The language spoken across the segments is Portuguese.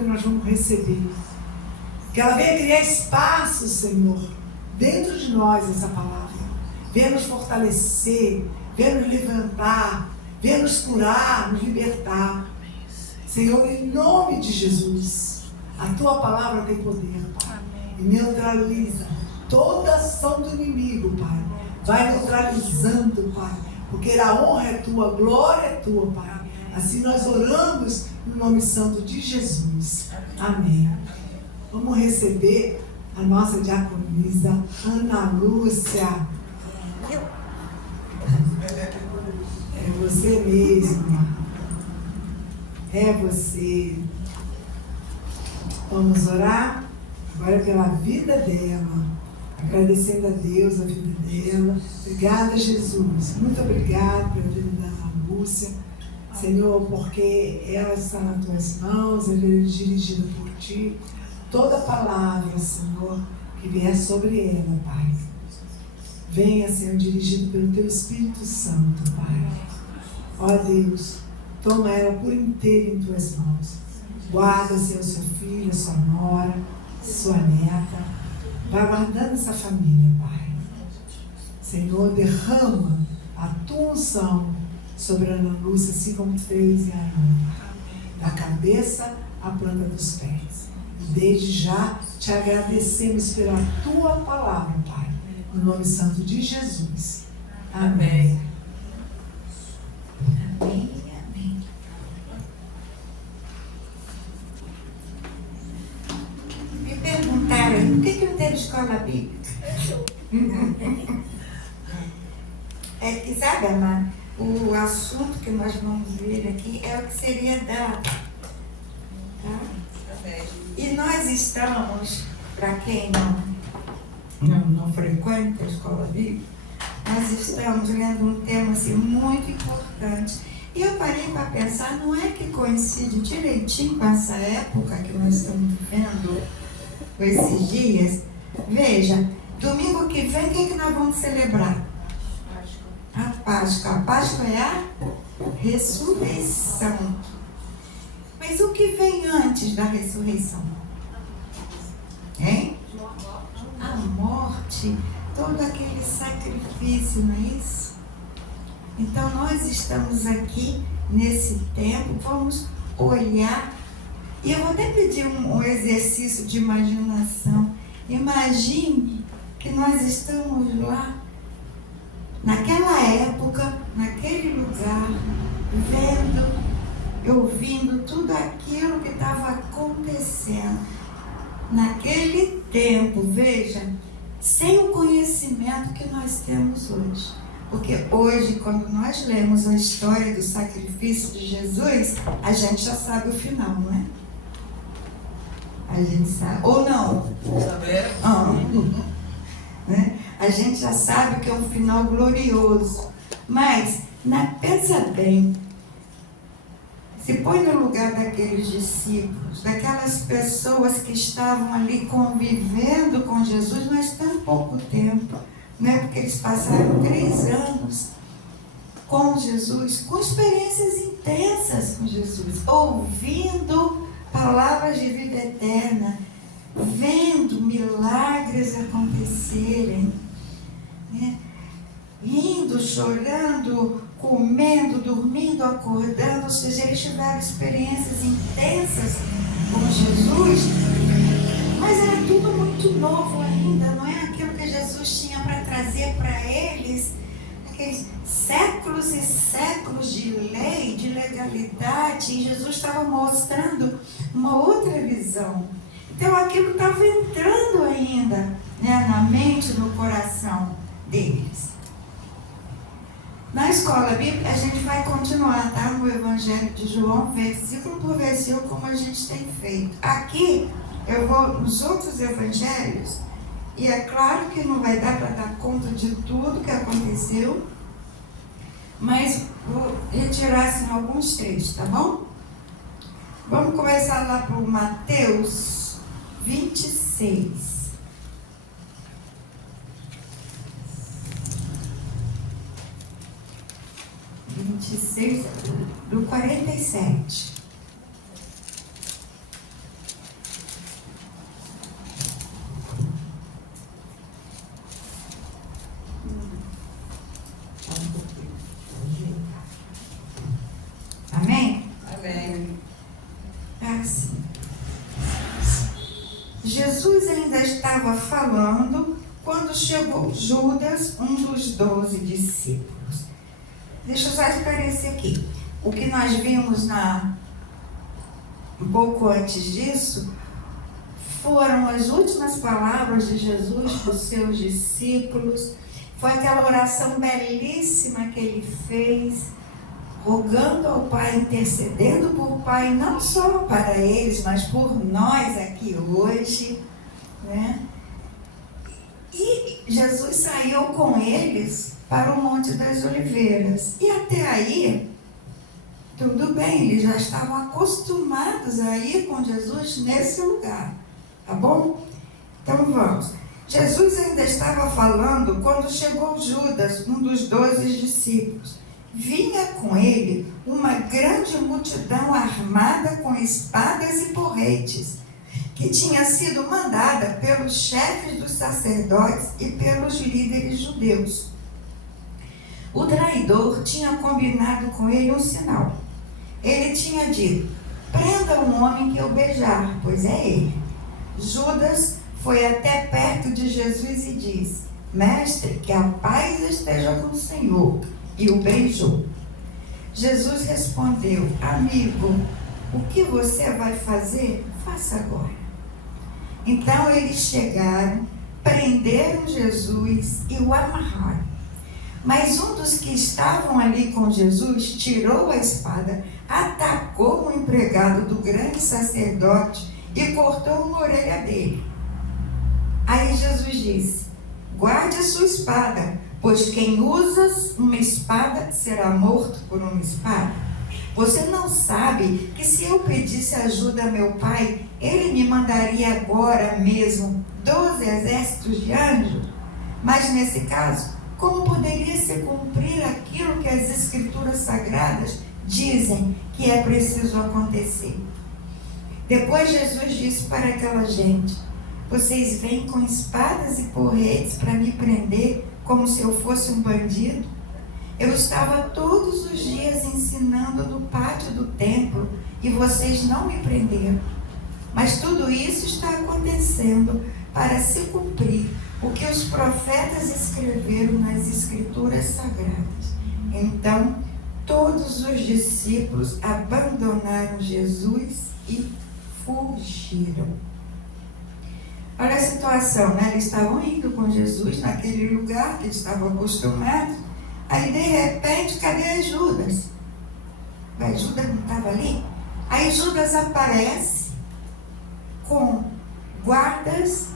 que nós vamos receber. Que ela venha criar espaço, Senhor, dentro de nós, essa palavra. Venha nos fortalecer, venha nos levantar, venha nos curar, nos libertar. Senhor, em nome de Jesus, a Tua palavra tem poder, Pai. E neutraliza toda ação do inimigo, Pai. Vai neutralizando, Pai. Porque a honra é Tua, a glória é Tua, Pai. Assim nós oramos no nome santo de Jesus. Amém. Vamos receber a nossa diaconisa, Ana Lúcia. É você mesma. É você. Vamos orar agora pela vida dela. Agradecendo a Deus a vida dela. Obrigada, Jesus. Muito obrigada pela vida da Ana Lúcia. Senhor, porque ela está nas Tuas mãos, ela é dirigida por Ti. Toda palavra, Senhor, que vier sobre ela, Pai. Venha, Senhor, dirigido pelo Teu Espírito Santo, Pai. Ó Deus, toma ela por inteiro em Tuas mãos. Guarda, Senhor, sua filha, sua nora, sua neta. Vai guardando essa família, Pai. Senhor, derrama a Tua unção sobre a Ana Lúcia, assim como fez em Arão, da cabeça à planta dos pés. E desde já te agradecemos pela Tua palavra, Pai. No nome santo de Jesus. Amém. Amém. Amém. Me perguntaram por que não teve escola bíblica? É que, sabe, Amado, o assunto que nós vamos ver aqui é o que seria dado. Tá? E nós estamos, para quem não frequenta a escola bíblica, nós estamos lendo um tema assim, muito importante. E eu parei para pensar, não é que coincide direitinho com essa época que nós estamos vivendo, com esses dias? Veja, domingo que vem, o que nós vamos celebrar? A Páscoa. A Páscoa é a ressurreição. Mas o que vem antes da ressurreição? Hein? A morte, todo aquele sacrifício, não é isso? Então nós estamos aqui nesse tempo, vamos olhar, e eu vou até pedir um exercício de imaginação. Imagine que nós estamos lá, naquela época, naquele lugar, vendo, ouvindo tudo aquilo que estava acontecendo. Naquele tempo, veja, sem o conhecimento que nós temos hoje. Porque hoje, quando nós lemos a história do sacrifício de Jesus, a gente já sabe o final, não é? A gente sabe. Ou não? Né? A gente já sabe que é um final glorioso. Mas, pensa bem, se põe no lugar daqueles discípulos, daquelas pessoas que estavam ali convivendo com Jesus, mas tão pouco tempo, né? Porque eles passaram 3 anos com Jesus, com experiências intensas com Jesus, ouvindo palavras de vida eterna, vendo milagres acontecerem, né? Rindo, chorando, comendo, dormindo, acordando, ou seja, eles tiveram experiências intensas com Jesus, mas era tudo muito novo ainda, não é aquilo que Jesus tinha para trazer para eles, aqueles séculos e séculos de lei, de legalidade, e Jesus estava mostrando uma outra visão. Então aquilo estava entrando ainda, né, na mente, no coração deles. Na escola bíblica, a gente vai continuar, tá? No Evangelho de João, versículo por versículo, como a gente tem feito. Aqui, eu vou nos outros evangelhos, e é claro que não vai dar para dar conta de tudo que aconteceu, mas vou retirar assim, alguns trechos, tá bom? Vamos começar lá por Mateus 26. 26, do 47. assim. Jesus ainda estava falando quando chegou Judas, um dos 12 discípulos. Deixa eu só esclarecer aqui. O que nós vimos um pouco antes disso foram as últimas palavras de Jesus para os seus discípulos. Foi aquela oração belíssima que ele fez, rogando ao Pai, intercedendo por Pai, não só para eles, mas por nós aqui hoje, né? E Jesus saiu com eles para o Monte das Oliveiras. E até aí, tudo bem, eles já estavam acostumados a ir com Jesus nesse lugar, tá bom? Então vamos. Jesus ainda estava falando quando chegou Judas, um dos 12 discípulos. Vinha com ele uma grande multidão armada com espadas e porretes, que tinha sido mandada pelos chefes dos sacerdotes e pelos líderes judeus. O traidor tinha combinado com ele um sinal. Ele tinha dito: prenda um homem que eu beijar, pois é ele. Judas foi até perto de Jesus e disse: mestre, que a paz esteja com o Senhor. E o beijou. Jesus respondeu: amigo, o que você vai fazer, faça agora. Então eles chegaram, prenderam Jesus e o amarraram. Mas um dos que estavam ali com Jesus tirou a espada, atacou o empregado do grande sacerdote e cortou uma orelha dele. Aí Jesus disse: guarde a sua espada, pois quem usa uma espada será morto por uma espada. Você não sabe que se eu pedisse ajuda a meu Pai, Ele me mandaria agora mesmo 12 exércitos de anjos? Mas nesse caso, como poderia se cumprir aquilo que as Escrituras Sagradas dizem que é preciso acontecer? Depois Jesus disse para aquela gente: vocês vêm com espadas e porretes para me prender como se eu fosse um bandido? Eu estava todos os dias ensinando no pátio do templo e vocês não me prenderam. Mas tudo isso está acontecendo para se cumprir o que os profetas escreveram nas Escrituras Sagradas. Então, todos os discípulos abandonaram Jesus e fugiram. Olha a situação, né? Eles estavam indo com Jesus naquele lugar que eles estavam acostumados. Aí, de repente, cadê Judas? Mas Judas não estava ali? Aí Judas aparece com guardas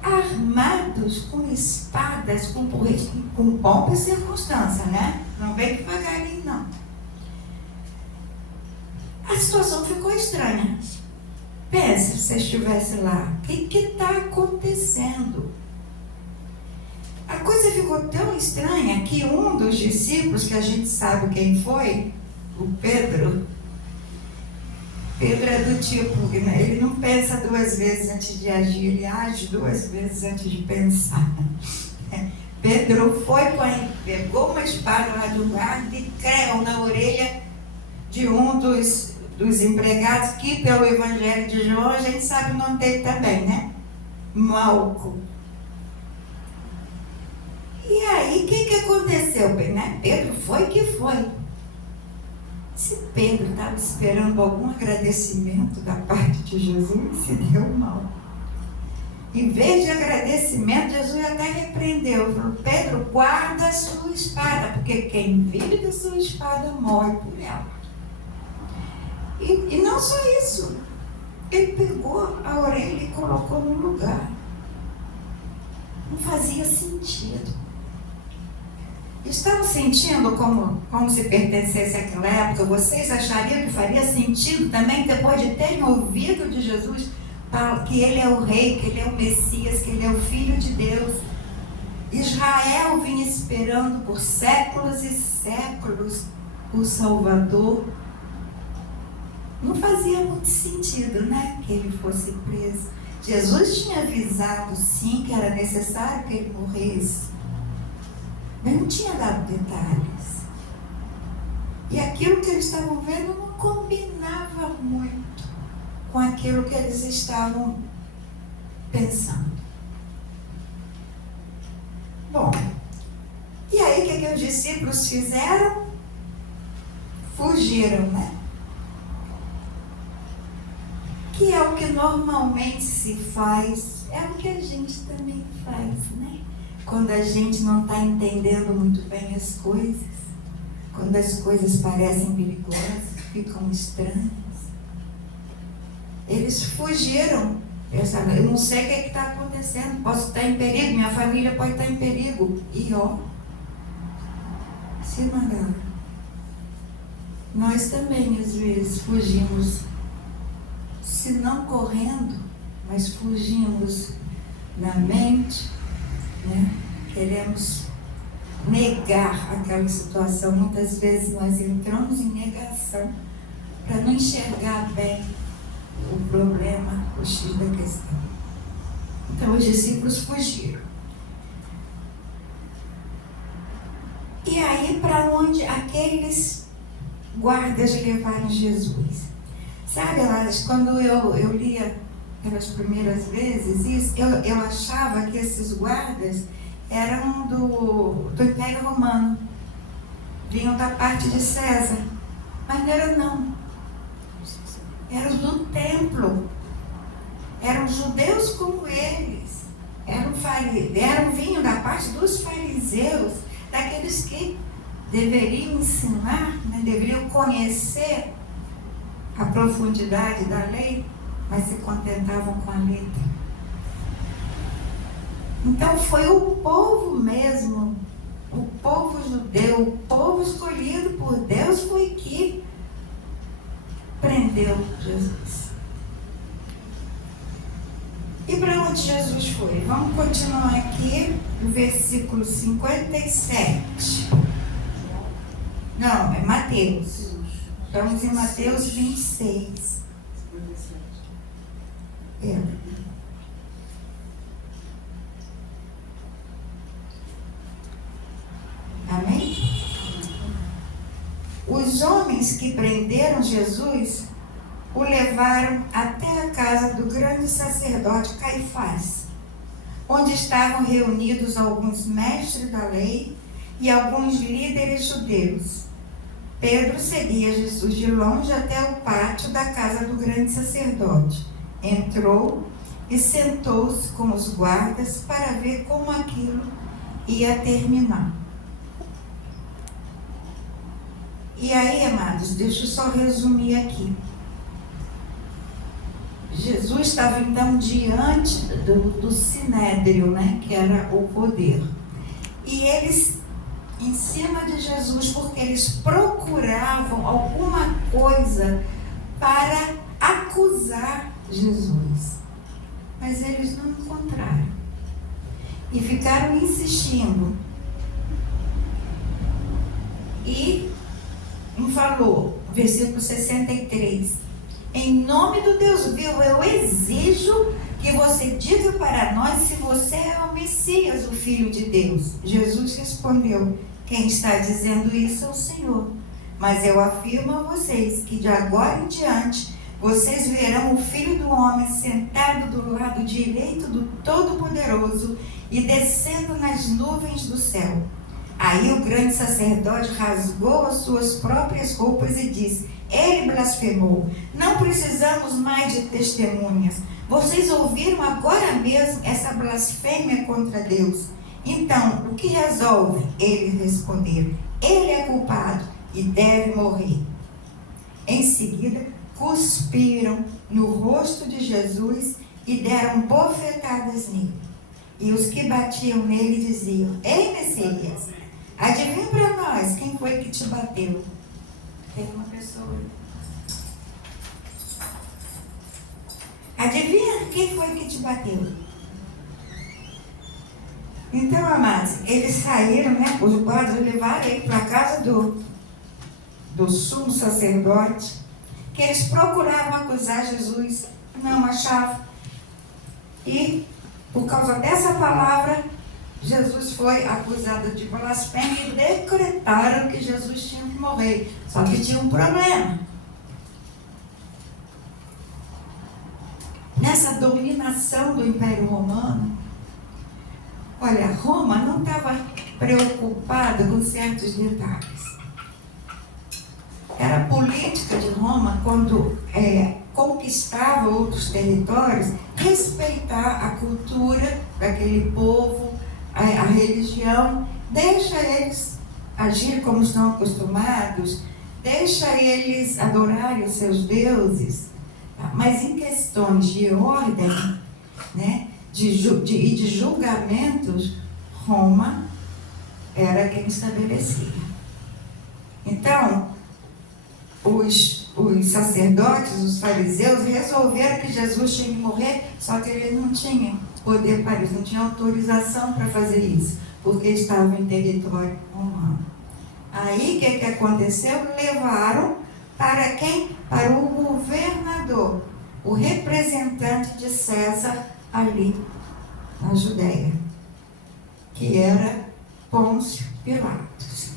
armados, com espadas, com porretes, com pompa e circunstância, né? Não vem devagarinho, não. A situação ficou estranha. Pense se você estivesse lá. O que está acontecendo? A coisa ficou tão estranha que um dos discípulos, que a gente sabe quem foi, o Pedro é do tipo, ele não pensa duas vezes antes de agir, ele age duas vezes antes de pensar. Pedro pegou uma espada lá de um guarda e creu na orelha de um dos empregados, que pelo Evangelho de João a gente sabe o nome dele também, né? Malco. E aí, o que aconteceu, né? Pedro foi que foi. Se Pedro estava esperando algum agradecimento da parte de Jesus, se deu mal. Em vez de agradecimento, Jesus até repreendeu. Falou: Pedro, guarda a sua espada, porque quem vive da sua espada morre por ela. E não só isso. Ele pegou a orelha e colocou no lugar. Não fazia sentido. Estavam sentindo como se pertencesse àquela época? Vocês achariam que faria sentido também, depois de terem ouvido de Jesus, que Ele é o Rei, que Ele é o Messias, que Ele é o Filho de Deus? Israel vinha esperando por séculos e séculos o Salvador. Não fazia muito sentido, né, que Ele fosse preso. Jesus tinha avisado, sim, que era necessário que Ele morresse. Mas não tinha dado detalhes. E aquilo que eles estavam vendo não combinava muito aquilo que eles estavam pensando. Bom, e aí o que os discípulos fizeram? Fugiram, né? Que é o que normalmente se faz, é o que a gente também faz, né? Quando a gente não está entendendo muito bem as coisas, quando as coisas parecem perigosas, ficam estranhas. Eles fugiram. Eu não sei o que está acontecendo, posso estar em perigo, minha família pode estar em perigo. E ó, se mandaram. Nós também, às vezes, fugimos, se não correndo, mas fugimos na mente, né? Queremos negar aquela situação. Muitas vezes nós entramos em negação para não enxergar bem o problema, o X da questão. Então os discípulos fugiram. E aí, para onde aqueles guardas levaram Jesus? Sabe, Lares, quando eu lia pelas primeiras vezes isso, eu achava que esses guardas eram do Império Romano, vinham da parte de César, mas não eram não. Eram do templo, eram judeus como eles, vinham da parte dos fariseus, daqueles que deveriam ensinar, né, deveriam conhecer a profundidade da lei, mas se contentavam com a letra. Então foi o povo mesmo, o povo judeu, o povo escolhido por Deus foi que prendeu Jesus. E para onde Jesus foi? Vamos continuar aqui no versículo 57. Não, é Mateus. Estamos em Mateus 26. É. Amém? Os homens que prenderam Jesus o levaram até a casa do grande sacerdote Caifás, onde estavam reunidos alguns mestres da lei e alguns líderes judeus. Pedro seguia Jesus de longe até o pátio da casa do grande sacerdote. Entrou e sentou-se com os guardas para ver como aquilo ia terminar. E aí, amados, deixa eu só resumir aqui. Jesus estava então diante do sinédrio, né, que era o poder. E eles, em cima de Jesus, porque eles procuravam alguma coisa para acusar Jesus. Mas eles não encontraram. E ficaram insistindo. E falou, versículo 63. Em nome do Deus vivo, eu exijo que você diga para nós se você é o Messias, o Filho de Deus. Jesus respondeu, quem está dizendo isso é o Senhor. Mas eu afirmo a vocês que de agora em diante, vocês verão o Filho do Homem sentado do lado direito do Todo-Poderoso e descendo nas nuvens do céu. Aí o grande sacerdote rasgou as suas próprias roupas e disse, ele blasfemou, não precisamos mais de testemunhas. Vocês ouviram agora mesmo essa blasfêmia contra Deus. Então, o que resolvem? Eles responderam, ele é culpado e deve morrer. Em seguida, cuspiram no rosto de Jesus e deram bofetadas nele. E os que batiam nele diziam, ei, Messias, adivinha para nós quem foi que te bateu? Tem uma pessoa. Adivinha quem foi que te bateu? Então, amados, eles saíram, né? Os guardas levaram ele para a casa do sumo sacerdote, que eles procuravam acusar Jesus, não achavam. E, por causa dessa palavra, Jesus foi acusado de blasfêmia e decretaram que Jesus tinha que morrer. Só que tinha um problema. nessa dominação do Império Romano. Olha, Roma não estava preocupada com certos detalhes. Era a política de Roma, quando conquistava outros territórios, respeitar a cultura daquele povo, a religião, deixa eles agir como estão acostumados, deixa eles adorarem os seus deuses, mas em questões de ordem, né, de julgamentos, Roma era quem estabelecia. Então, os sacerdotes, os fariseus, resolveram que Jesus tinha que morrer, só que eles não tinham poder para isso, não tinham autorização para fazer isso, porque estavam em território romano. Aí, o que aconteceu? Levaram para quem? Para o governador, o representante de César ali na Judéia, que era Pôncio Pilatos.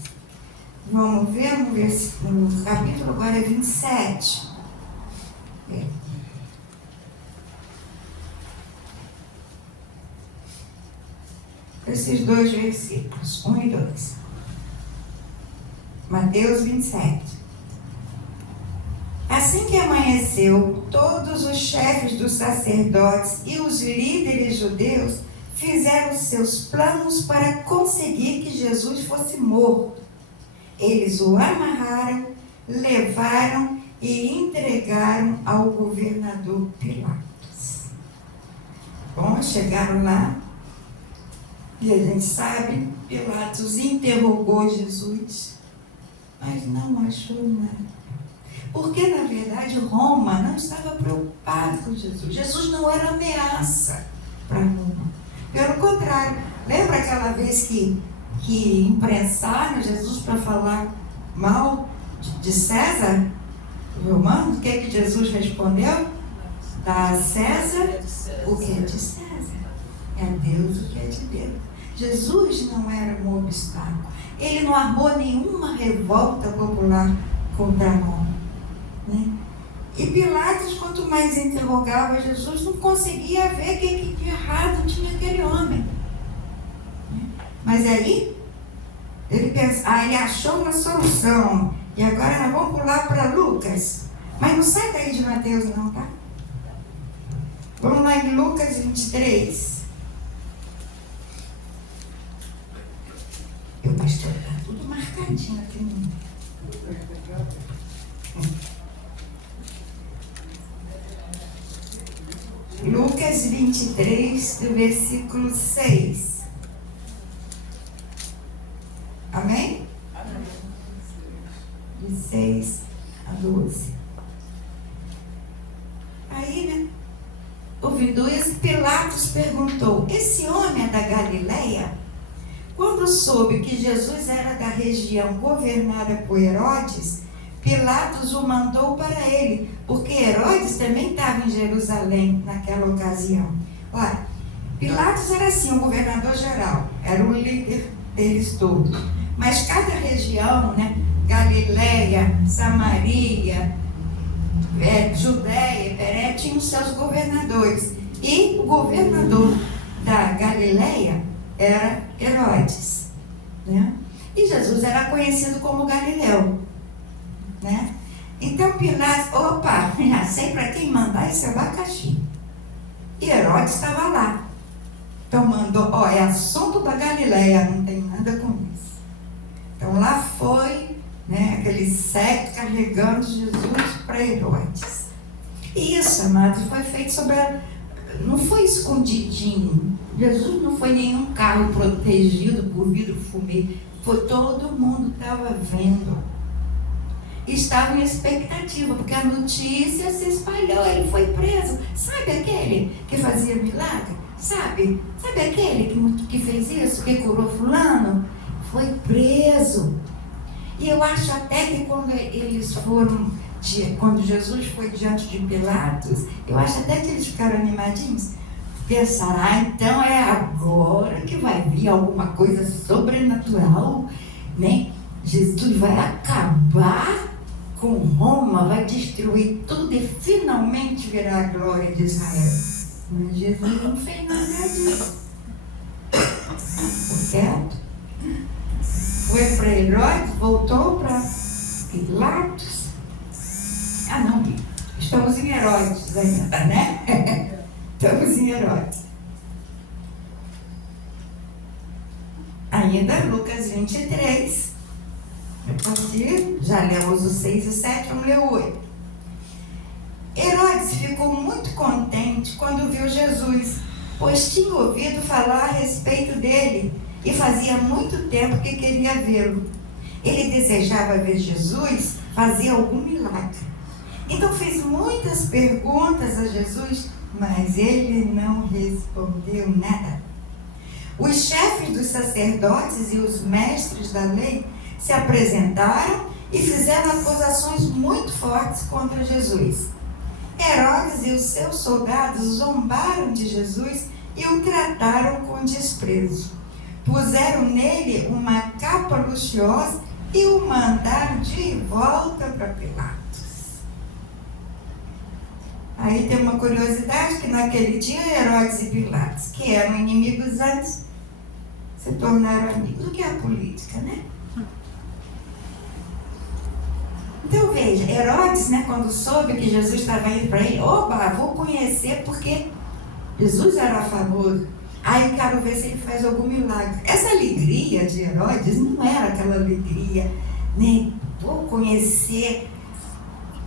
Vamos ver no capítulo agora 27. Esses dois versículos, 1 e 2. Mateus 27. Assim que amanheceu, todos os chefes dos sacerdotes e os líderes judeus fizeram seus planos para conseguir que Jesus fosse morto. Eles o amarraram, levaram e entregaram ao governador Pilatos. Bom, chegaram lá e a gente sabe, Pilatos interrogou Jesus, mas não achou nada. Porque, na verdade, Roma não estava preocupada com Jesus. Jesus não era ameaça para Roma. Pelo contrário, lembra aquela vez que imprensaram Jesus para falar mal de César romano? O que Jesus respondeu? Dá a César o que é de César, é a Deus o que é de Deus. Jesus não era um obstáculo. Ele não armou nenhuma revolta popular contra Roma, né? E Pilatos, quanto mais interrogava Jesus, não conseguia ver o que de errado tinha aquele homem. Mas aí, ele achou uma solução. E agora nós vamos pular para Lucas. Mas não sai daí de Mateus não, tá? Vamos lá em Lucas 23. Eu, pastor, está tudo marcadinho aqui no... Lucas 23, do versículo 6. Amém? De 6 a 12. Aí, né? Ouvindo isso, Pilatos perguntou: esse homem é da Galileia? Quando soube que Jesus era da região governada por Herodes, Pilatos o mandou para ele, porque Herodes também estava em Jerusalém naquela ocasião. Olha, Pilatos era assim, o governador geral, era o líder deles todos. Mas cada região, né, Galileia, Samaria, Judéia, Peré, tinham os seus governadores. E o governador da Galileia era Herodes, né? E Jesus era conhecido como Galileu, né? Então Pilatos, opa, já sei para quem mandar esse abacaxi. E Herodes estava lá. Então mandou, é assunto da Galileia, não tem nada com isso. Então lá foi, né, aquele século carregando Jesus para Herodes. E isso, amados, foi feito não foi escondidinho. Jesus não foi nenhum carro protegido por vidro fumê. Foi todo mundo estava vendo. Estava em expectativa, porque a notícia se espalhou, ele foi preso. Sabe aquele que fazia milagre? Sabe aquele que fez isso, que curou fulano? Foi preso. E eu acho até que quando Jesus foi diante de Pilatos, eu acho até que eles ficaram animadinhos. Pensaram, então é agora que vai vir alguma coisa sobrenatural, né? Jesus vai acabar com Roma, vai destruir tudo e finalmente virá a glória de Israel. Mas Jesus não fez nada disso. Ficou quieto. Foi para Herodes, voltou para Pilatos. Ah, não, estamos em Herodes ainda, né? Estamos em Herodes. Ainda Lucas 23. Já lemos o 6 e o 7, vamos ler o 8. Herodes ficou muito contente quando viu Jesus, pois tinha ouvido falar a respeito dele e fazia muito tempo que queria vê-lo. Ele desejava ver Jesus fazer algum milagre. Então fez muitas perguntas a Jesus, mas ele não respondeu nada. Os chefes dos sacerdotes e os mestres da lei se apresentaram e fizeram acusações muito fortes contra Jesus. Herodes e os seus soldados zombaram de Jesus e o trataram com desprezo. Puseram nele uma capa luxuosa e o mandaram de volta para Pilatos. Aí tem uma curiosidade que naquele dia Herodes e Pilatos, que eram inimigos antes, se tornaram amigos. O que é a política, né? Então veja, Herodes, né, quando soube que Jesus estava indo para ele, oba, vou conhecer porque Jesus era famoso. Aí eu quero ver se ele faz algum milagre. Essa alegria de Herodes não era aquela alegria, né? Vou conhecer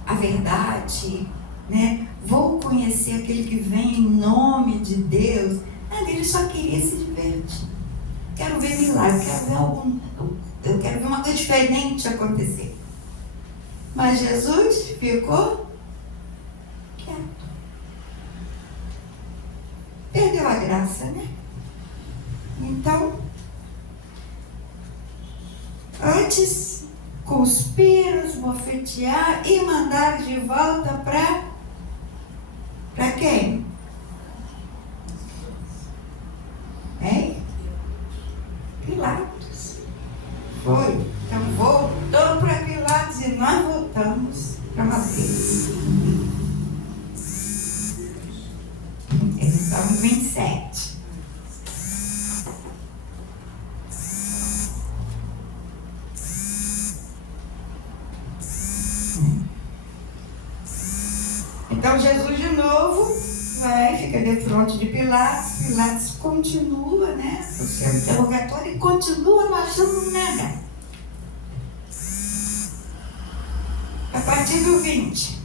a verdade, né? Vou conhecer aquele que vem em nome de Deus. Ele só queria se divertir. Quero ver milagre, eu quero ver uma coisa diferente acontecer. Mas Jesus ficou quieto. Perdeu a graça, né? Então, antes cuspir, esbofetear e mandar de volta para quem? Hein? Pilatos. Foi. Então voltou para Pilatos e nós voltamos para Mateus. Estamos 27. Então Jesus de novo vai, fica de frente de Pilatos. Pilatos continua, né, o seu interrogatório e continua não achando nada. A partir do 20.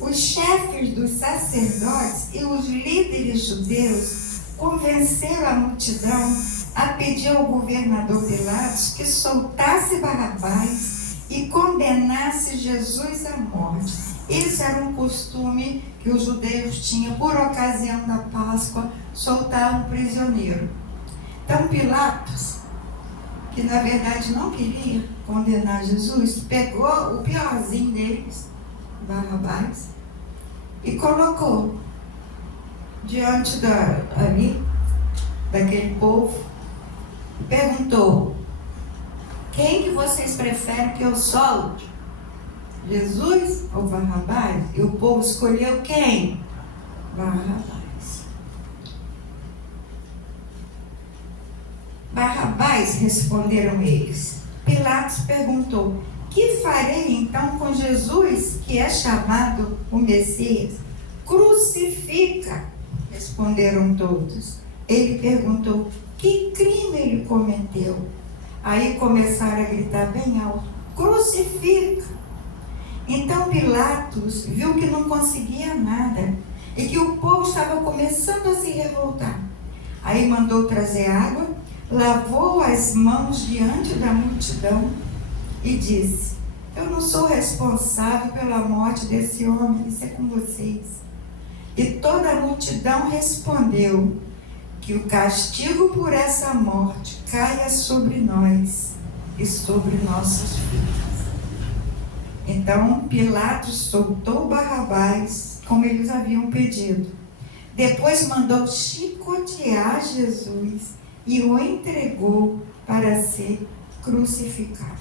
Os chefes dos sacerdotes e os líderes judeus convenceram a multidão a pedir ao governador Pilatos que soltasse Barrabás e condenasse Jesus à morte. Esse era um costume que os judeus tinham por ocasião da Páscoa, soltar um prisioneiro. Então Pilatos, que na verdade não queria condenar Jesus, pegou o piorzinho deles, Barrabás, e colocou diante daquele povo e perguntou: quem que vocês preferem que eu solte? Jesus ou Barrabás? E o povo escolheu quem? Barrabás. Barrabás, responderam eles. Pilatos perguntou: que farei então com Jesus, que é chamado o Messias? Crucifica, responderam todos. Ele perguntou: que crime ele cometeu? Aí começaram a gritar bem alto: crucifica! Então Pilatos viu que não conseguia nada e que o povo estava começando a se revoltar. Aí mandou trazer água, lavou as mãos diante da multidão e disse: eu não sou responsável pela morte desse homem, isso é com vocês. E toda a multidão respondeu: que o castigo por essa morte caia sobre nós e sobre nossos filhos. Então Pilatos soltou Barrabás, como eles haviam pedido. Depois mandou chicotear Jesus e o entregou para ser crucificado.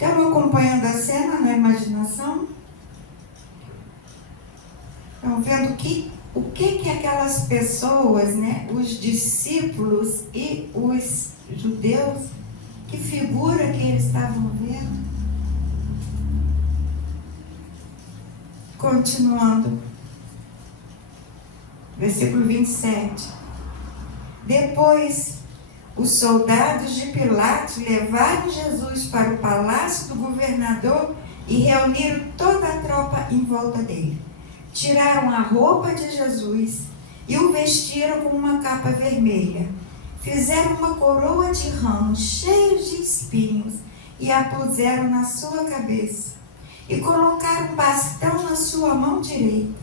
Estão acompanhando a cena na imaginação? Estão vendo o que aquelas pessoas, né, os discípulos e os judeus, que figura que eles estavam vendo? Continuando, versículo 27. Depois, os soldados de Pilatos levaram Jesus para o palácio do governador e reuniram toda a tropa em volta dele. Tiraram a roupa de Jesus e o vestiram com uma capa vermelha. Fizeram uma coroa de ramos cheios de espinhos e a puseram na sua cabeça. E colocaram um bastão na sua mão direita.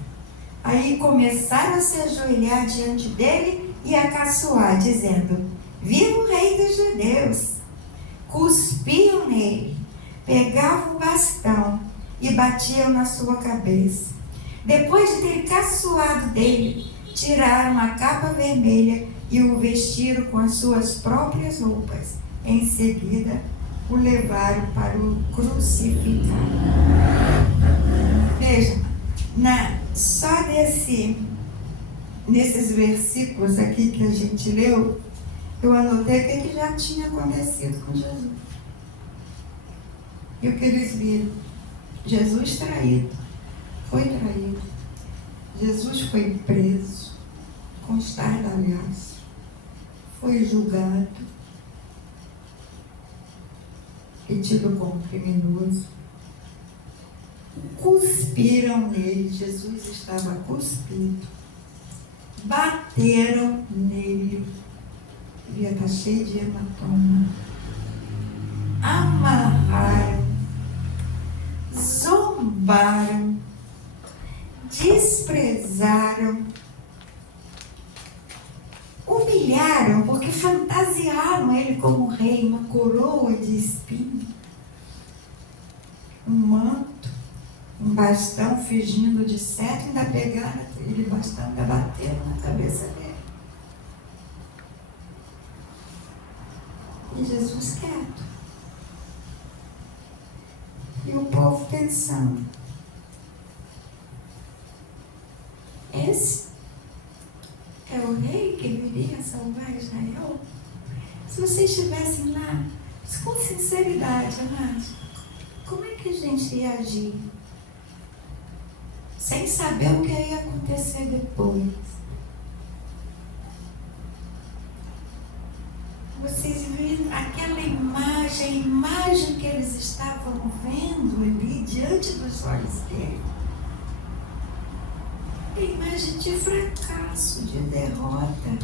Aí começaram a se ajoelhar diante dele e a caçoar, dizendo: Viva o Rei dos Judeus! Cuspiam nele, pegavam o bastão e batiam na sua cabeça. Depois de ter caçoado dele, tiraram a capa vermelha e o vestiram com as suas próprias roupas. Em seguida, o levaram para o crucificar. Veja, só nesses versículos aqui que a gente leu, eu anotei o que já tinha acontecido com Jesus. E o que eles viram? Jesus traído. Foi traído. Jesus foi preso com estardalhaço. Foi julgado e tido como criminoso. Cuspiram nele. Jesus estava cuspido. Bateram nele. Ele está cheio de hematoma. Amarraram. Zombaram. Desprezaram. Humilharam, porque fantasiaram ele como rei, uma coroa de espinho, um manto, um bastão fingindo de cetro, ainda pegaram aquele bastão, ainda bateram na cabeça dele. E Jesus quieto. E o povo pensando: esse é o rei que viria salvar Israel? Se vocês estivessem lá, com sinceridade, amados, como é que a gente ia agir? Sem saber o que ia acontecer depois. Vocês viram aquela imagem, a imagem que eles estavam vendo ali diante dos olhos dele. A imagem de fracasso, de derrota.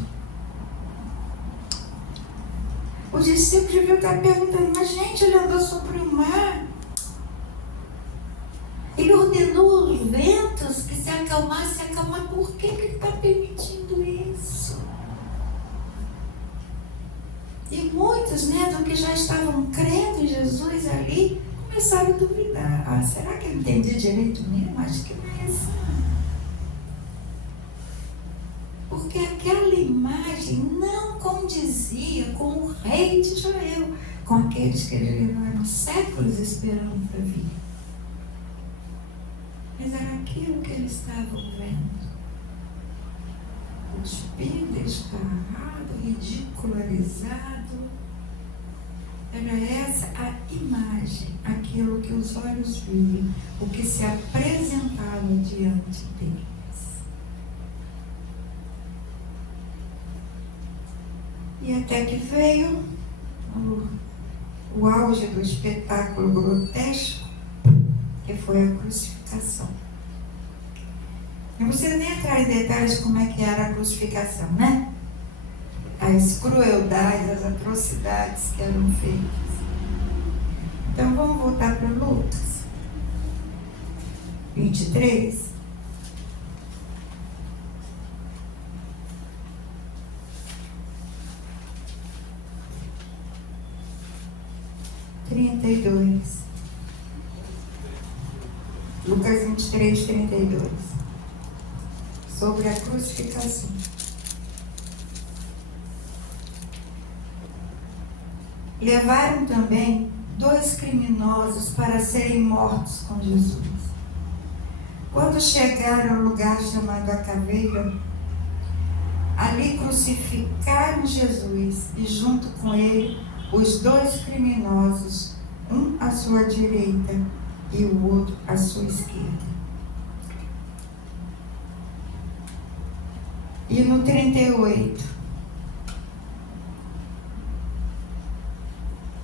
Os discípulos deviam estar perguntando: mas gente, ele andou sobre o mar. Ele ordenou os ventos que se acalmassem, se acalmar. Por que ele está permitindo isso? E muitos, do que já estavam crendo em Jesus ali, começaram a duvidar. Será que eu entendi direito mesmo? Acho que não é assim. Porque aquela imagem não condizia com o rei de Israel, com aqueles que eles levaram séculos esperando para vir. Mas era aquilo que eles estavam vendo. Cuspido, escarrado, ridicularizado. Era essa a imagem, aquilo que os olhos viam, o que se apresentava diante deles. E até que veio o auge do espetáculo grotesco, que foi a crucificação. Não precisa nem entrar em detalhes como é que era a crucificação, né? As crueldades, as atrocidades que eram feitas. Então vamos voltar para Lucas 23. Lucas 23, 32. Sobre a crucificação. Levaram também 2 criminosos para serem mortos com Jesus. Quando chegaram ao lugar chamado a Caveira, ali crucificaram Jesus e junto com ele os 2 criminosos, um à sua direita e o outro à sua esquerda. E no 38,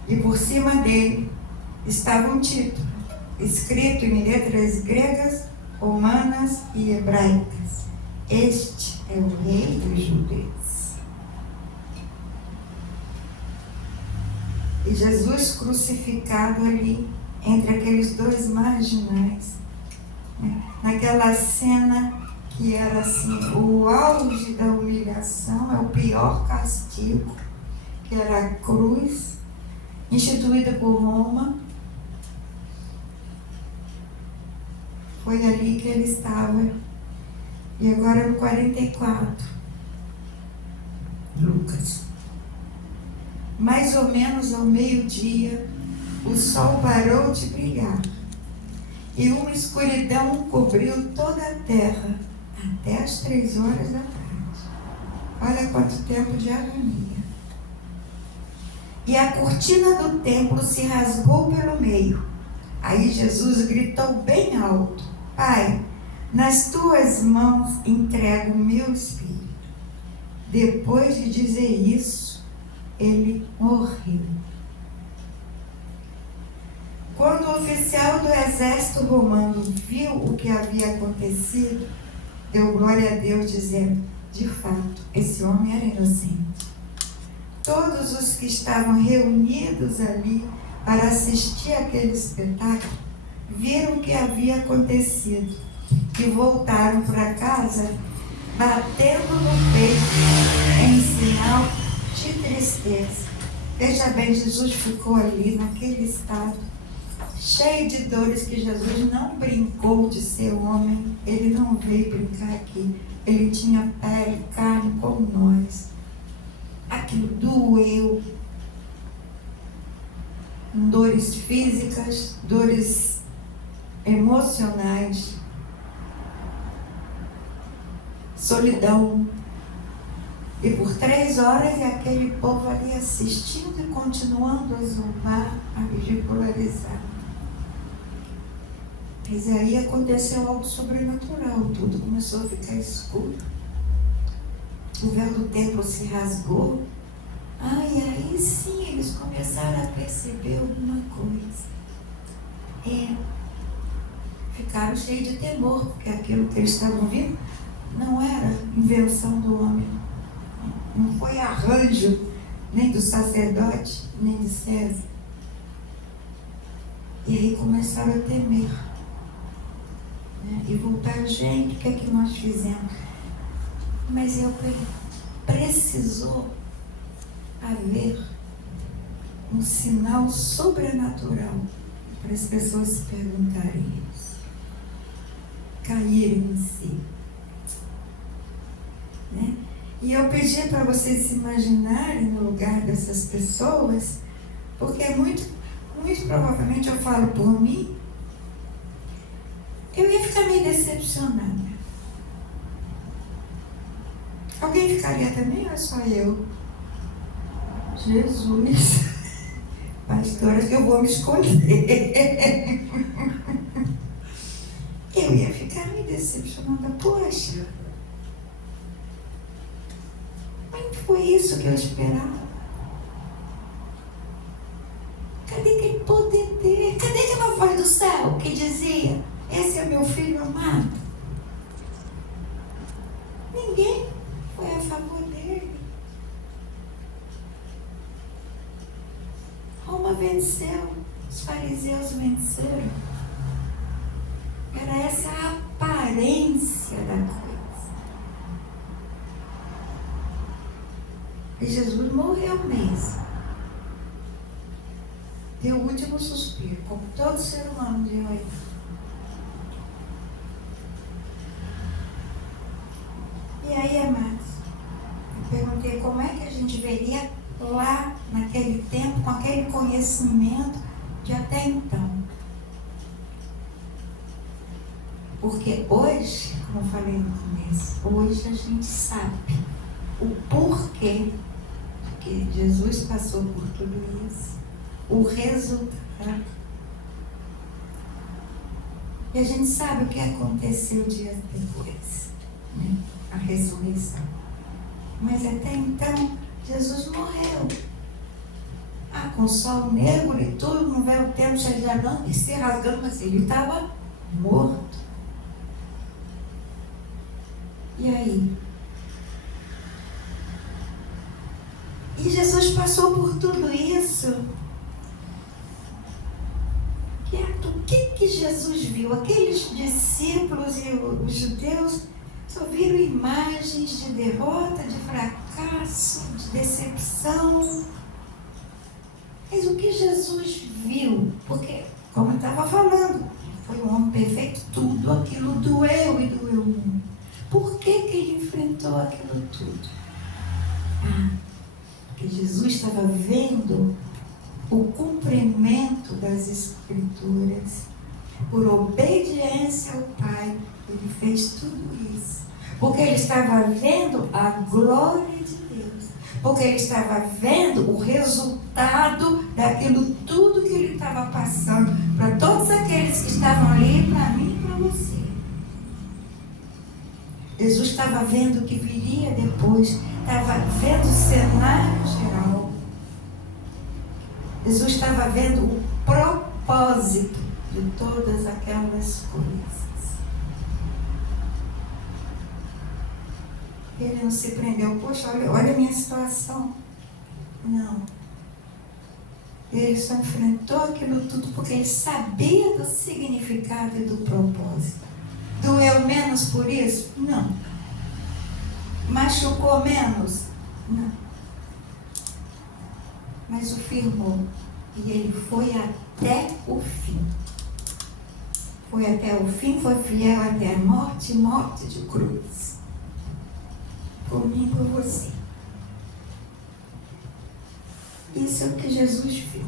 e por cima dele estava um título, escrito em letras gregas, romanas e hebraicas: Este é o Rei dos Judeus. E Jesus crucificado ali, entre aqueles 2 marginais, né? Naquela cena que era assim, o auge da humilhação, é o pior castigo, que era a cruz, instituída por Roma. Foi ali que ele estava. E agora no 44, Lucas. Mais ou menos ao meio-dia, o sol parou de brilhar e uma escuridão cobriu toda a terra até as 3 horas da tarde. Olha quanto tempo de agonia. E a cortina do templo se rasgou pelo meio. Aí Jesus gritou bem alto: Pai, nas tuas mãos entrego o meu espírito. Depois de dizer isso, ele morreu. Quando o oficial do exército romano viu o que havia acontecido, deu glória a Deus, dizendo: de fato, esse homem era inocente. Todos os que estavam reunidos ali para assistir aquele espetáculo viram o que havia acontecido e voltaram para casa batendo no peito em sinal de tristeza. Veja bem, Jesus ficou ali naquele estado, cheio de dores, que Jesus não brincou de ser homem. Ele não veio brincar aqui. Ele tinha pele, carne como nós. Aquilo doeu. Dores físicas, dores emocionais, solidão. E por 3 horas, e aquele povo ali assistindo e continuando a zombar, a ridicularizar. Mas aí aconteceu algo sobrenatural, tudo começou a ficar escuro. O véu do templo se rasgou. E aí sim eles começaram a perceber alguma coisa. Ficaram cheios de temor, porque aquilo que eles estavam vendo não era invenção do homem. Não foi arranjo nem do sacerdote, nem de César. E aí começaram a temer. E voltaram: gente, o que é que nós fizemos? Mas precisou haver um sinal sobrenatural para as pessoas se perguntarem isso, caírem em si, né? E eu pedi para vocês se imaginarem no lugar dessas pessoas, porque muito provavelmente, eu falo por mim, eu ia ficar meio decepcionada. Alguém ficaria também ou é só eu? Jesus, pastora, que eu vou me esconder. Eu ia ficar meio decepcionada. Poxa, não foi isso que eu esperava. Cadê aquele poder dele? Cadê aquela voz do céu que dizia: esse é meu filho amado? Ninguém foi a favor dele. Roma venceu, os fariseus venceram. Era essa a aparência da coisa. E Jesus morreu mesmo. Deu o último suspiro, como todo ser humano de hoje. E aí, amados, eu perguntei como é que a gente veria lá naquele tempo, com aquele conhecimento, até então. Porque hoje, como eu falei no começo, hoje a gente sabe o porquê que Jesus passou por tudo isso, o resultado. E a gente sabe o que aconteceu dias depois, né? A ressurreição. Mas até então, Jesus morreu. Com o sol negro e tudo, não vai o tempo chegando e se rasgando, mas ele estava morto. E aí? E Jesus passou por tudo isso. O que Jesus viu? Aqueles discípulos e os judeus só viram imagens de derrota, de fracasso, de decepção. Mas o que Jesus viu? Porque, como eu estava falando, foi um homem perfeito, tudo aquilo doeu e doeu muito. Por que ele enfrentou aquilo tudo? Porque Jesus estava vendo o cumprimento das Escrituras. Por obediência ao Pai, ele fez tudo isso. Porque ele estava vendo a glória de Deus. Porque ele estava vendo o resultado daquilo tudo que ele estava passando para todos aqueles que estavam ali, para mim e para você. Jesus estava vendo o que viria depois, estava vendo o cenário geral. Jesus estava vendo o propósito de todas aquelas coisas. Ele não se prendeu, poxa, olha a minha situação. Não. Ele só enfrentou aquilo tudo porque ele sabia do significado e do propósito. Doeu menos por isso? Não. Machucou menos? Não. Mas o firmou. E ele foi até o fim. Foi até o fim, foi fiel até a morte, morte de cruz. Por mim e por você. Isso é o que Jesus viu.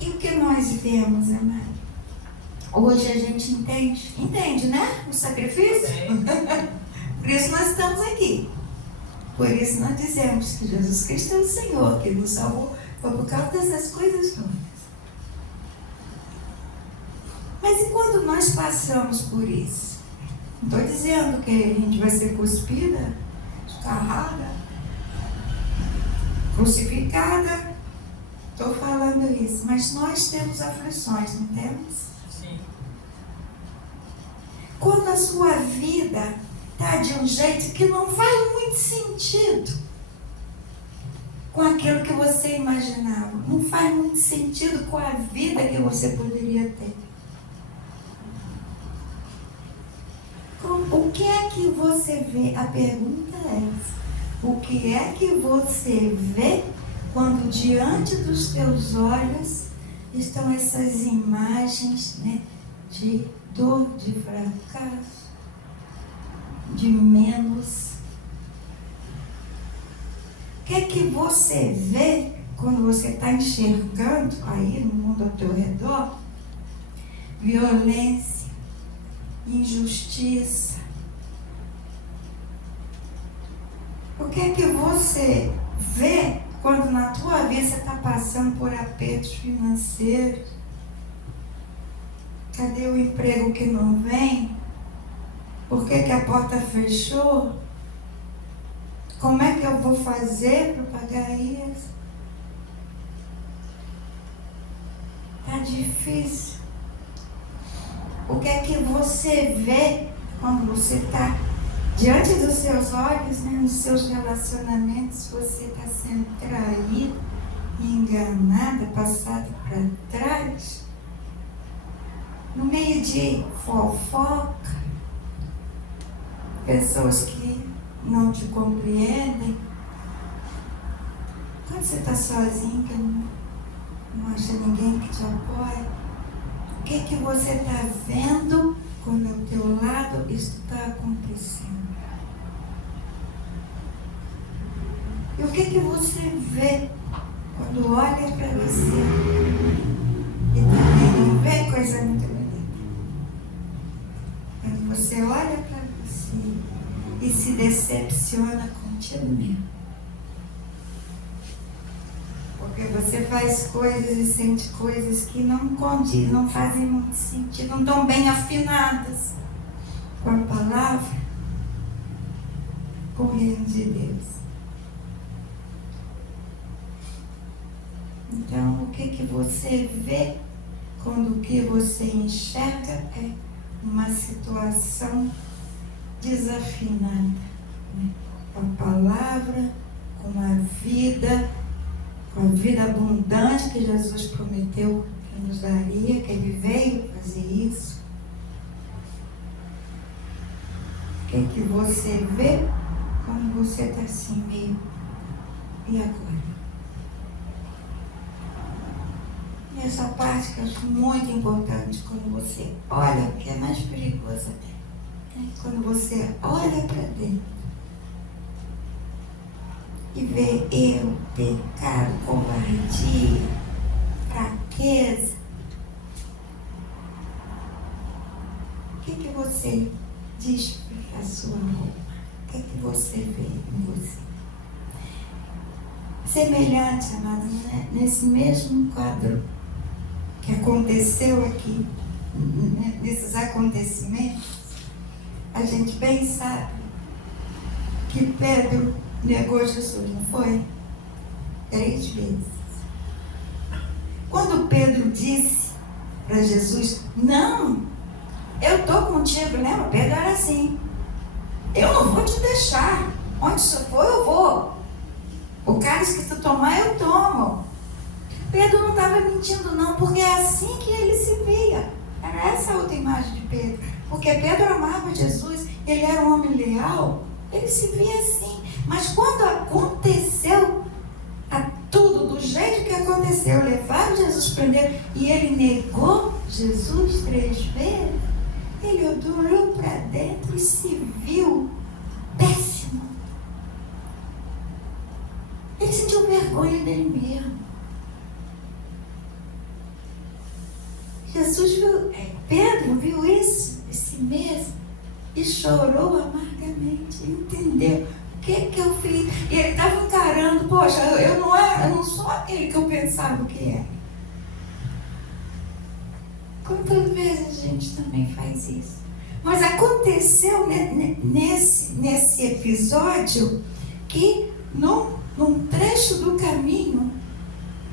E o que nós vemos, amado? Hoje a gente entende, né? O sacrifício? Por isso nós estamos aqui. Por isso nós dizemos que Jesus Cristo é o Senhor, que nos salvou. Foi por causa dessas coisas todas. Mas e quando nós passamos por isso? Não estou dizendo que a gente vai ser cuspida, escarrada, crucificada. Estou falando isso. Mas nós temos aflições, não temos? Sim. Quando a sua vida está de um jeito que não faz muito sentido com aquilo que você imaginava. Não faz muito sentido com a vida que você poderia ter. O que é que você vê? A pergunta é essa. O que é que você vê quando diante dos teus olhos estão essas imagens, né, de dor, de fracasso, de menos? O que é que você vê quando você está enxergando aí no mundo ao teu redor? Violência, injustiça. O que é que você vê quando na tua vida você está passando por apertos financeiros? Cadê o emprego que não vem? Por que a porta fechou? Como é que eu vou fazer para pagar isso? Está difícil. O que é que você vê quando você está diante dos seus olhos, né, nos seus relacionamentos, você está sendo traído, enganada, passado para trás, no meio de fofoca, pessoas que não te compreendem. Quando você está sozinho, que não acha ninguém que te apoie, o que você está vendo quando ao teu lado isso está acontecendo? E o que você vê quando olha para você e também não vê coisa muito bonita? Quando você olha para você e se decepciona contigo mesmo. Porque você faz coisas e sente coisas que não condizem, não fazem muito sentido, não estão bem afinadas com a palavra, com o reino de Deus. Então, o que você vê quando o que você enxerga é uma situação desafinada, né? Com a palavra, com a vida abundante que Jesus prometeu que nos daria, que Ele veio fazer isso. O que você vê quando você está assim meio, e agora? E essa parte que eu acho muito importante quando você olha, que é mais perigosa até, né? Quando você olha para dentro e vê erro, pecado, covardia, fraqueza. O que você diz para a sua roupa? O que você vê em você? Semelhante, amado, né? Nesse mesmo quadro que aconteceu aqui, né? Nesses acontecimentos, a gente bem sabe que Pedro negou Jesus, não foi? 3 vezes. Quando Pedro disse para Jesus, não, eu estou contigo, lembra? Pedro era assim, eu não vou te deixar, onde você for eu vou, o cálice que tu tomar eu tomo. Pedro não estava mentindo não, porque é assim que ele se via. Era essa a outra imagem de Pedro, porque Pedro amava Jesus, ele era um homem leal, ele se via assim. Mas quando aconteceu tudo do jeito que aconteceu, levaram Jesus, prenderam, e ele negou Jesus 3 vezes, ele olhou para dentro e se viu péssimo. Ele sentiu vergonha dele mesmo. Jesus viu, Pedro viu isso, esse mesmo, e chorou amargamente, entendeu? O que eu fiz? E ele estava encarando, poxa, eu não sou aquele que eu pensava que era. Quantas vezes a gente também faz isso? Mas aconteceu nesse episódio que num trecho do caminho,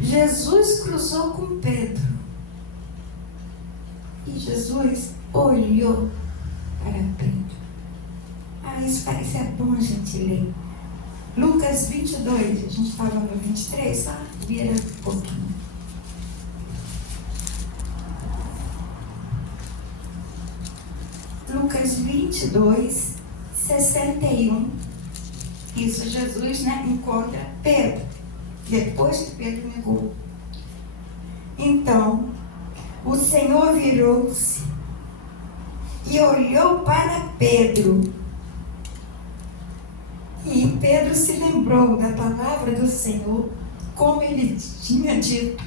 Jesus cruzou com Pedro. E Jesus olhou para Pedro. Isso é bom a gente ler. Lucas 22, a gente estava no 23, só vira um pouquinho. Lucas 22, 61. Isso Jesus, né, encontra Pedro, depois que Pedro negou. Então, o Senhor virou-se e olhou para Pedro. E Pedro se lembrou da palavra do Senhor, como ele tinha dito: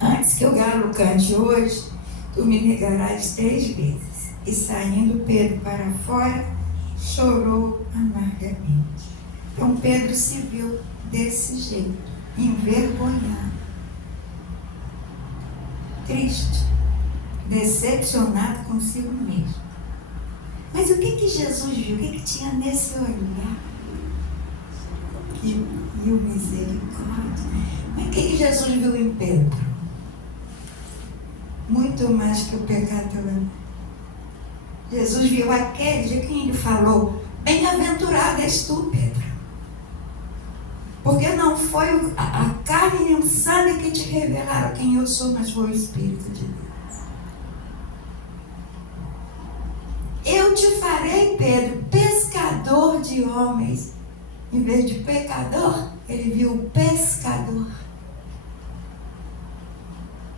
antes que o galo cante hoje, tu me negarás 3 vezes. E saindo Pedro para fora, chorou amargamente. Então Pedro se viu desse jeito, envergonhado, triste, decepcionado consigo mesmo. Mas o que Jesus viu? O que tinha nesse olhar? Que viu misericórdia. Mas o que Jesus viu em Pedro? Muito mais que o pecador. Jesus viu aquele de quem ele falou: bem-aventurado és tu, Pedro. Porque não foi a carne e o sangue que te revelaram quem eu sou, mas foi o Espírito de Deus. Eu te farei, Pedro, pescador de homens. Em vez de pecador, ele viu pescador.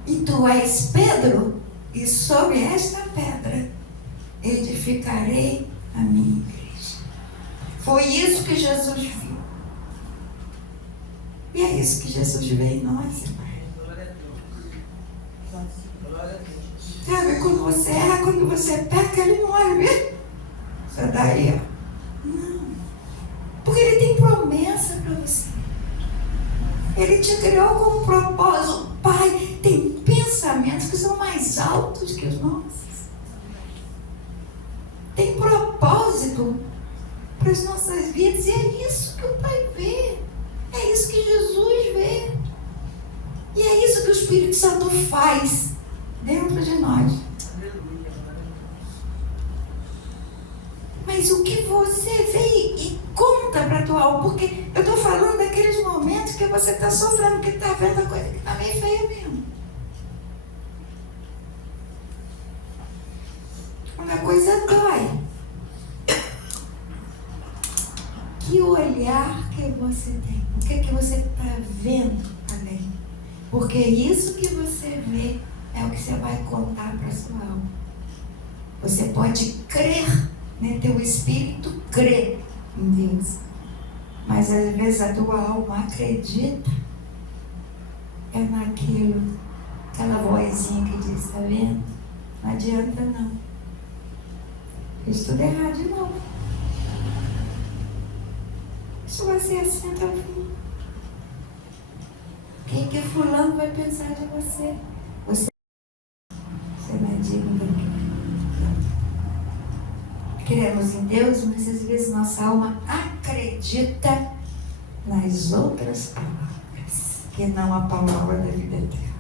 E tu és Pedro, e sobre esta pedra edificarei a minha igreja. Foi isso que Jesus viu. E é isso que Jesus vê em nós, irmão. Sabe, quando você erra, quando você peca, ele não olha, viu? Você daí, ó. Não. Porque ele tem promessa para você. Ele te criou com um propósito. O Pai tem pensamentos que são mais altos que os nossos. Tem propósito para as nossas vidas. E é isso que o Pai vê. É isso que Jesus vê. E é isso que o Espírito Santo faz dentro de nós. Mas o que você vê e conta para a tua alma, porque eu estou falando daqueles momentos que você está sofrendo, que está vendo a coisa que está meio feia mesmo. Quando a coisa dói. Que olhar que você tem? O que é que você está vendo além? Porque isso que você vê é o que você vai contar para a sua alma. Você pode crer, né? Teu espírito crê em Deus. Mas às vezes a tua alma acredita é naquilo, aquela vozinha que diz, está vendo? Não adianta não. Fiz tudo errado de novo. Isso vai ser assim até o fim. O que fulano vai pensar de você? Você não é digno daquilo. Cremos em Deus, mas às vezes nossa alma acredita nas outras palavras, que não a palavra da vida eterna.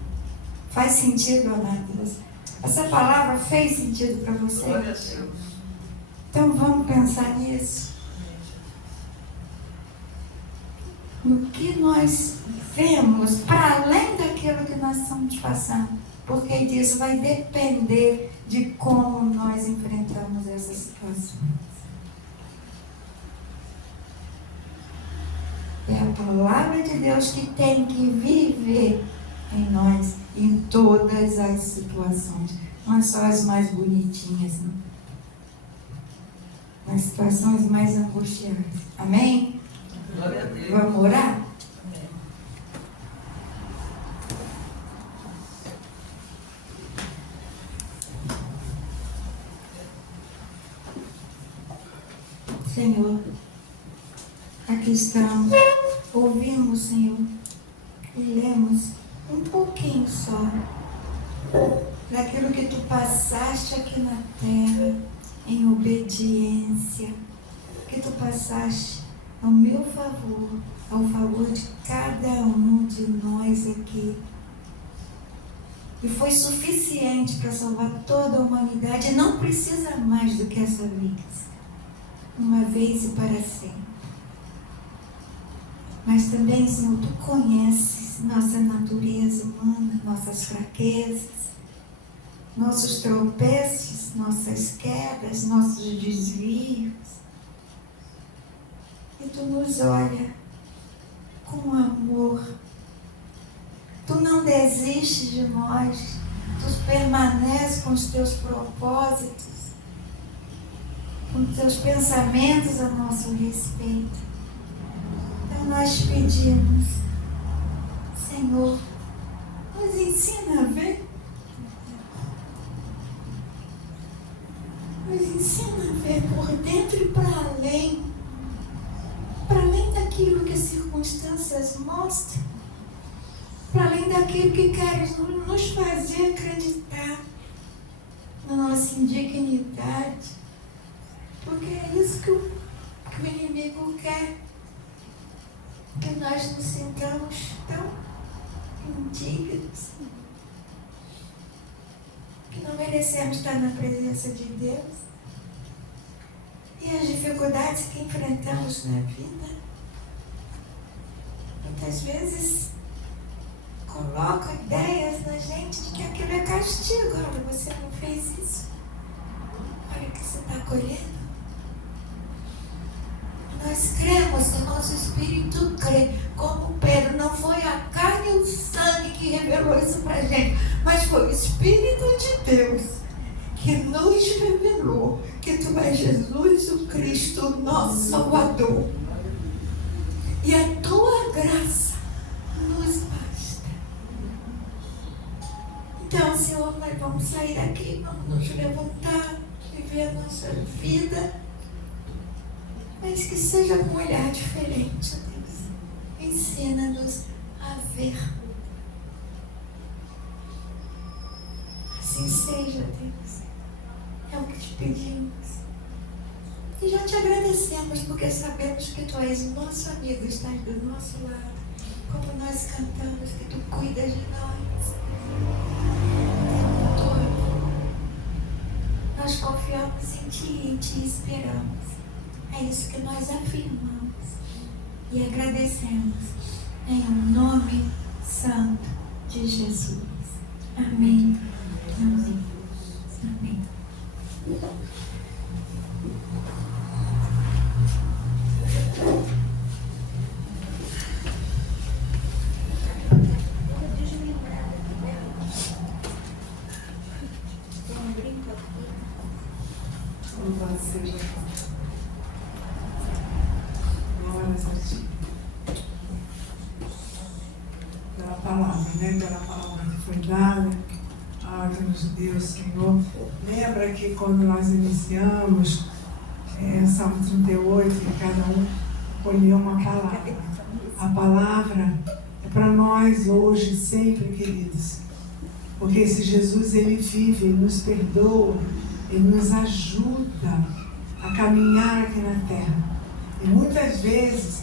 Faz sentido, amados? Essa palavra fez sentido para você? Então vamos pensar nisso. No que nós vemos para além daquilo que nós estamos passando, porque disso vai depender de como nós enfrentamos essas situações. É a palavra de Deus que tem que viver em nós, em todas as situações, não só as mais bonitinhas, não. Nas situações mais angustiantes. Amém? Vamos orar? Senhor, aqui estamos, ouvimos, Senhor, e lemos um pouquinho só daquilo que Tu passaste aqui na terra, em obediência, que Tu passaste ao meu favor, ao favor de cada um de nós aqui. E foi suficiente para salvar toda a humanidade, e não precisa mais do que essa vez, uma vez e para sempre. Mas também, Senhor, Tu conheces nossa natureza humana, nossas fraquezas, nossos tropeços, nossas quedas, nossos desvios. E Tu nos olha com amor. Tu não desistes de nós. Tu permaneces com os Teus propósitos, com os Teus pensamentos a nosso respeito. Então nós te pedimos, Senhor, nos ensina a ver. Nos ensina a ver por dentro e para além daquilo que as circunstâncias mostram, para além daquilo que queres nos fazer acreditar na nossa indignidade, porque é isso que o inimigo quer, que nós nos sintamos tão indignos, que não merecemos estar na presença de Deus. E as dificuldades que enfrentamos na vida, muitas vezes colocam ideias na gente de que aquilo é castigo. Olha, você não fez isso, olha o que você está colhendo. Nós cremos, o nosso espírito crê, como Pedro, não foi a carne e o sangue que revelou isso para a gente, mas foi o Espírito de Deus que nos revelou que Tu és Jesus, o Cristo, nosso Salvador. E a Tua graça Então, Senhor, nós vamos sair daqui, vamos nos levantar, viver a nossa vida, mas que seja com um olhar diferente, Deus. Ensina-nos a ver. Assim seja, Deus. É o que te pedimos. E já te agradecemos, porque sabemos que Tu és o nosso amigo, estás do nosso lado. Como nós cantamos, que Tu cuidas de nós. Nós confiamos em Ti, em Ti esperamos. É isso que nós afirmamos e agradecemos em nome santo de Jesus. Amém. Amém. Amém. Louvado seja glórias a Ti. Pela palavra, pela palavra que foi dada. Nos Deus, Senhor. Lembra que quando nós iniciamos Salmo 38, que cada um colheu uma palavra. A palavra é para nós hoje, sempre, queridos. Porque esse Jesus, Ele vive, Ele nos perdoa, Ele nos ajuda a caminhar aqui na terra. E muitas vezes,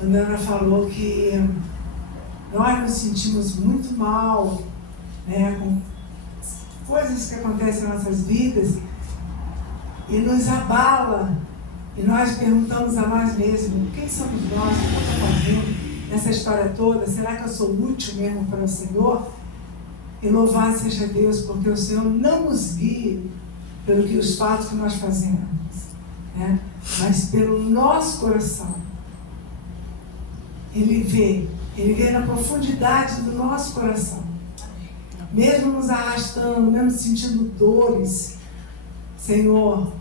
a Ana falou que nós nos sentimos muito mal, com coisas que acontecem em nossas vidas e nos abala, e nós perguntamos a nós mesmos: quem somos nós? O que eu estou fazendo nessa história toda? Será que eu sou útil mesmo para o Senhor? E louvado seja Deus, porque o Senhor não nos guia pelo que os fatos que nós fazemos, mas pelo nosso coração. Ele vê na profundidade do nosso coração. Mesmo nos arrastando, mesmo sentindo dores, Senhor,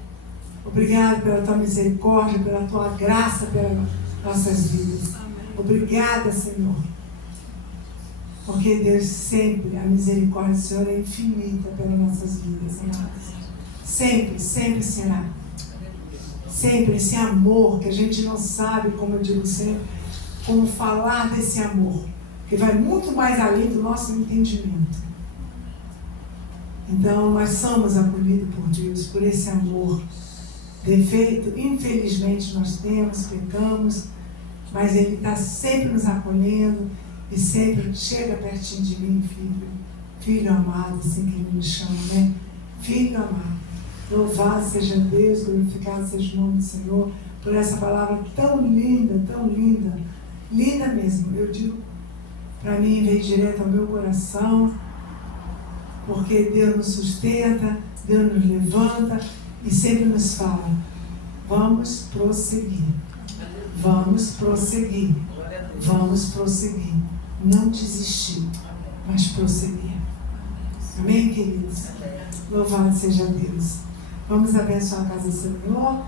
obrigado pela Tua misericórdia, pela Tua graça, pelas nossas vidas. Amém. Obrigada, Senhor. Porque Deus sempre, a misericórdia do Senhor é infinita pelas nossas vidas, amados. Sempre, sempre será. Sempre esse amor que a gente não sabe, como eu digo sempre, como falar desse amor, que vai muito mais além do nosso entendimento. Então, nós somos acolhidos por Deus, por esse amor. Defeito, infelizmente, nós temos, pecamos, mas Ele está sempre nos acolhendo e sempre chega pertinho de mim, filho. Filho amado, assim que Ele me chama, Filho amado. Louvado seja Deus, glorificado seja o nome do Senhor, por essa palavra tão linda, linda mesmo. Eu digo, para mim, veio direto ao meu coração, porque Deus nos sustenta, Deus nos levanta e sempre nos fala: vamos prosseguir, vamos prosseguir, vamos prosseguir, não desistir, mas prosseguir. Amém, queridos? Louvado seja Deus. Vamos abençoar a casa do Senhor.